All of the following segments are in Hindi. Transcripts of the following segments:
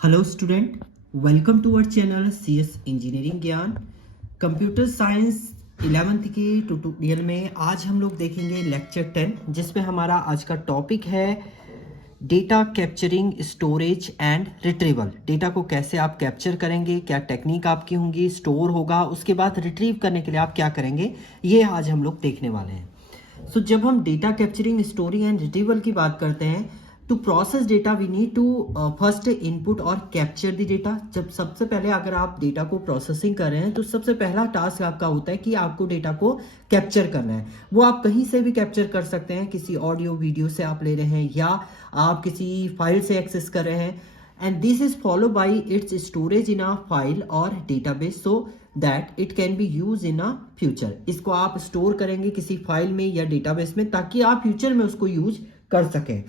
Hello student, welcome to our channel CS engineering Gyan. Computer science 11th के ट्यूटोरियल में आज हम लोग देखेंगे लेक्चर 10, जिसमें हमारा आज का टॉपिक है data capturing, storage and retrieval. Data को कैसे आप कैप्चर करेंगे, क्या टेक्निक आपकी होंगी, स्टोर होगा, उसके बाद रिट्रीव करने के लिए आप क्या करेंगे, ये आज हम लोग देखने वाले हैं। जब हम data capturing, storing and retrieval की बात करते हैं, to process data we need to first input और कैप्चर द डेटा। जब सबसे पहले अगर आप डेटा को प्रोसेसिंग कर रहे हैं तो सबसे पहला टास्क आपका होता है कि आपको डेटा को कैप्चर करना है। वो आप कहीं से भी कैप्चर कर सकते हैं, किसी ऑडियो वीडियो से आप ले रहे हैं या आप किसी फाइल से एक्सेस कर रहे हैं, and this is follow by its storage in a file और database so that it can be use in a future. इसको आप स्टोर करेंगे किसी फाइल में या डेटाबेस में ताकि आप फ्यूचर में उसको यूज कर सकें।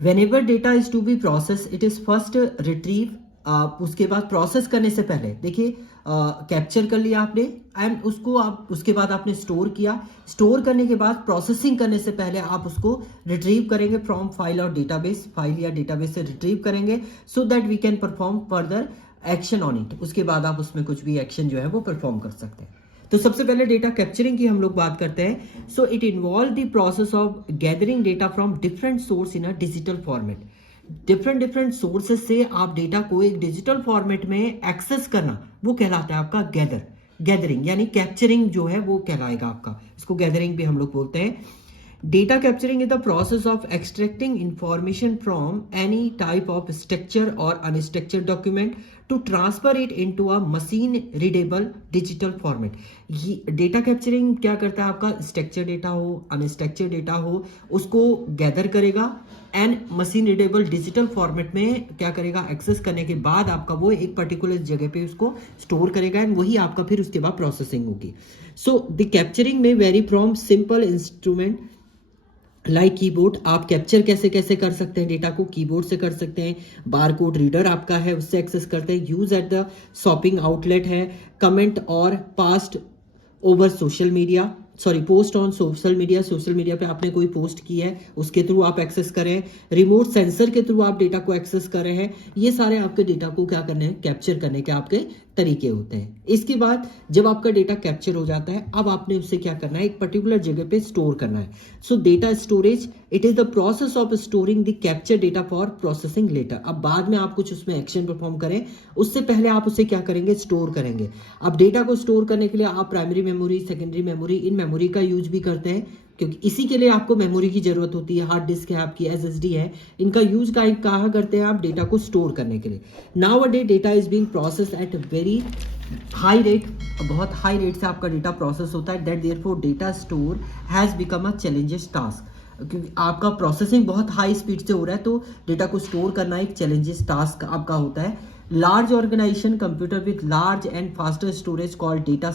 Whenever data is to be processed, it is first retrieve। उसके बाद प्रोसेस करने से पहले देखिए, कैप्चर कर लिया आपने एंड उसको आप उसके बाद आपने स्टोर किया। स्टोर करने के बाद प्रोसेसिंग करने से पहले आप उसको रिट्रीव करेंगे फ्रॉम फाइल और डेटाबेस, फाइल या डेटाबेस से रिट्रीव करेंगे so that we can perform further action on it. उसके बाद आप उसमें कुछ भी एक्शन जो है वो परफॉर्म कर सकते हैं। तो सबसे पहले डेटा कैप्चरिंग की हम लोग बात करते हैं। So it involve the process of gathering data from different source in a digital format. Different sources से आप डेटा को एक डिजिटल फॉर्मेट में एक्सेस करना, वो कहलाता है आपका गैदरिंग, यानी कैप्चरिंग जो है वो कहलाएगा आपका। इसको गैदरिंग भी हम लोग बोलते हैं। Data capturing is the process of extracting information from any type of structure or unstructured document to transfer it into a machine readable digital format। ये डेटा कैप्चरिंग क्या करता है, आपका स्ट्रक्चर डेटा हो, अनस्ट्रक्चर डेटा हो, उसको गैदर करेगा and machine readable digital format में क्या करेगा, एक्सेस करने के बाद आपका वो एक पर्टिकुलर जगह पे उसको स्टोर करेगा एंड वही आपका फिर उसके बाद प्रोसेसिंग होगी। सो द कैप्चरिंग में very from simple instrument like keyboard. आप कैप्चर कैसे कैसे कर सकते हैं डेटा को, कीबोर्ड से कर सकते हैं, बारकोड रीडर आपका है उससे एक्सेस करते हैं, use at the shopping outlet है, कमेंट और past over social media, post on social media पे आपने कोई पोस्ट की है उसके थ्रू आप एक्सेस करें, रिमोट सेंसर के थ्रू आप डेटा को एक्सेस कर रहे हैं। ये सारे आपके डेटा को क्या करने हैं, कैप्चर करने के आपके तरीके होते हैं। इसके बाद जब आपका डेटा कैप्चर हो जाता है, अब आपने उससे क्या करना है, एक पर्टिकुलर जगह पे स्टोर करना है। So data storage, it is the process of storing the capture data for processing later. अब बाद में आप कुछ उसमें एक्शन परफॉर्म करें, उससे पहले आप उसे क्या करेंगे, स्टोर करेंगे। अब डेटा को स्टोर करने के लिए आप primary memory, secondary memory, in memory का यूज भी करते हैं क्योंकि इसी के लिए आपको मेमोरी की जरूरत होती है। हार्ड डिस्क है आपकी, SSD है, इनका यूज कहाँ करते हैं आप, डेटा को स्टोर करने के लिए। Now a day data is being process at very high rate, बहुत हाई रेट से आपका डेटा प्रोसेस होता है। That therefore data store has become a challenges task, क्योंकि आपका प्रोसेसिंग बहुत हाई स्पीड से हो रहा है तो डेटा को स्टोर करना एक चैलेंजेस टास्क आपका होता है। Large organization computer with large and faster storage called data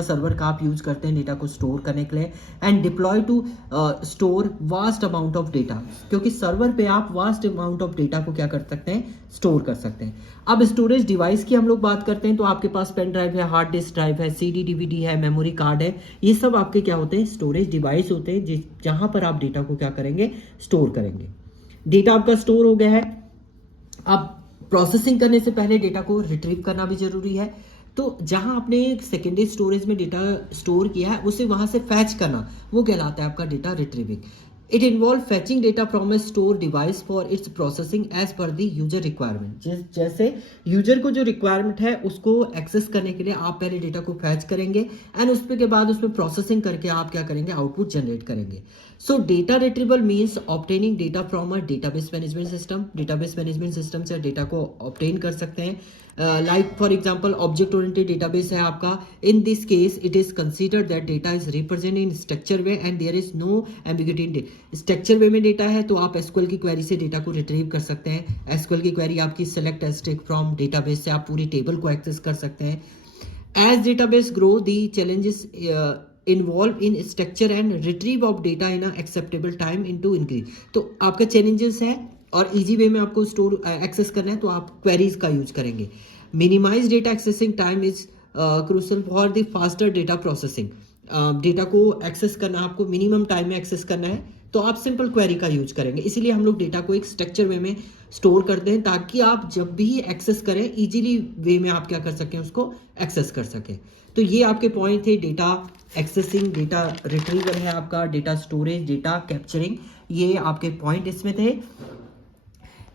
server का आप यूज करते हैं डेटा को स्टोर करने के लिए, and deploy to store vast amount of data, क्योंकि सर्वर पे आप वास्ट अमाउंट ऑफ डेटा को क्या कर सकते हैं, स्टोर कर सकते हैं। अब स्टोरेज डिवाइस की हम लोग बात करते हैं तो आपके पास पेन ड्राइव है, हार्ड डिस्क ड्राइव है, CD DVD है, मेमोरी कार्ड है, ये सब आपके क्या होते हैं, स्टोरेज डिवाइस होते हैं जहां पर आप डेटा को क्या करेंगे, स्टोर करेंगे। डेटा आपका स्टोर हो गया है, अब प्रोसेसिंग करने से पहले डेटा को रिट्रीव करना भी जरूरी है। तो जहां आपने सेकेंडरी स्टोरेज में डेटा स्टोर किया है उसे वहां से फैच करना, वो कहलाता है आपका data retrieving. It involve fetching data from a store device for its processing as per the user requirement. जैसे यूजर को जो रिक्वायरमेंट है उसको एक्सेस करने के लिए आप पहले डेटा को फैच करेंगे एंड उसके के बाद उसमें प्रोसेसिंग करके आप क्या करेंगे, आउटपुट जनरेट करेंगे। So data retrieval means obtaining data from a database management system. Database management system से डेटा को ऑब्टेन कर सकते हैं। Like for example object oriented database है आपका। In this case it is considered that data is represented in structure way and there is no ambiguity in structure way में डेटा है तो आप SQL की क्वेरी से डेटा को रिट्रीव कर सकते हैं। SQL की क्वेरी आपकी सेलेक्ट एस्ट्रिक फ्रॉम डेटाबेस से आप पूरी टेबल को एक्सेस कर सकते हैं। As database grow the challenges involve in structure and retrieve of data in acceptable time into increase. तो आपका चैलेंजेस है और इजी वे में आपको स्टोर एक्सेस करना है तो आप क्वेरीज का यूज करेंगे। Minimize data accessing time is crucial for the faster data processing. Data को एक्सेस करना, आपको मिनिमम टाइम में एक्सेस करना है तो आप सिंपल क्वेरी का यूज करेंगे। इसीलिए हम लोग डेटा को एक स्ट्रक्चर वे में स्टोर करते हैं ताकि आप जब भी एक्सेस करें इजीली वे में आप क्या कर सकें, उसको एक्सेस कर सकें। तो ये आपके पॉइंट थे, डेटा एक्सेसिंग, डेटा रिट्रीवल है आपका, डेटा स्टोरेज, डेटा कैप्चरिंग, ये आपके पॉइंट इसमें थे।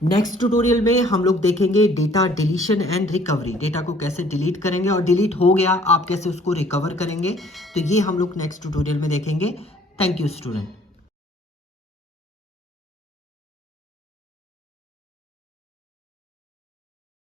नेक्स्ट ट्यूटोरियल में हम लोग देखेंगे data deletion and recovery, data को कैसे डिलीट करेंगे और डिलीट हो गया आप कैसे उसको रिकवर करेंगे। तो ये हम लोग नेक्स्ट ट्यूटोरियल में देखेंगे। Thank you student.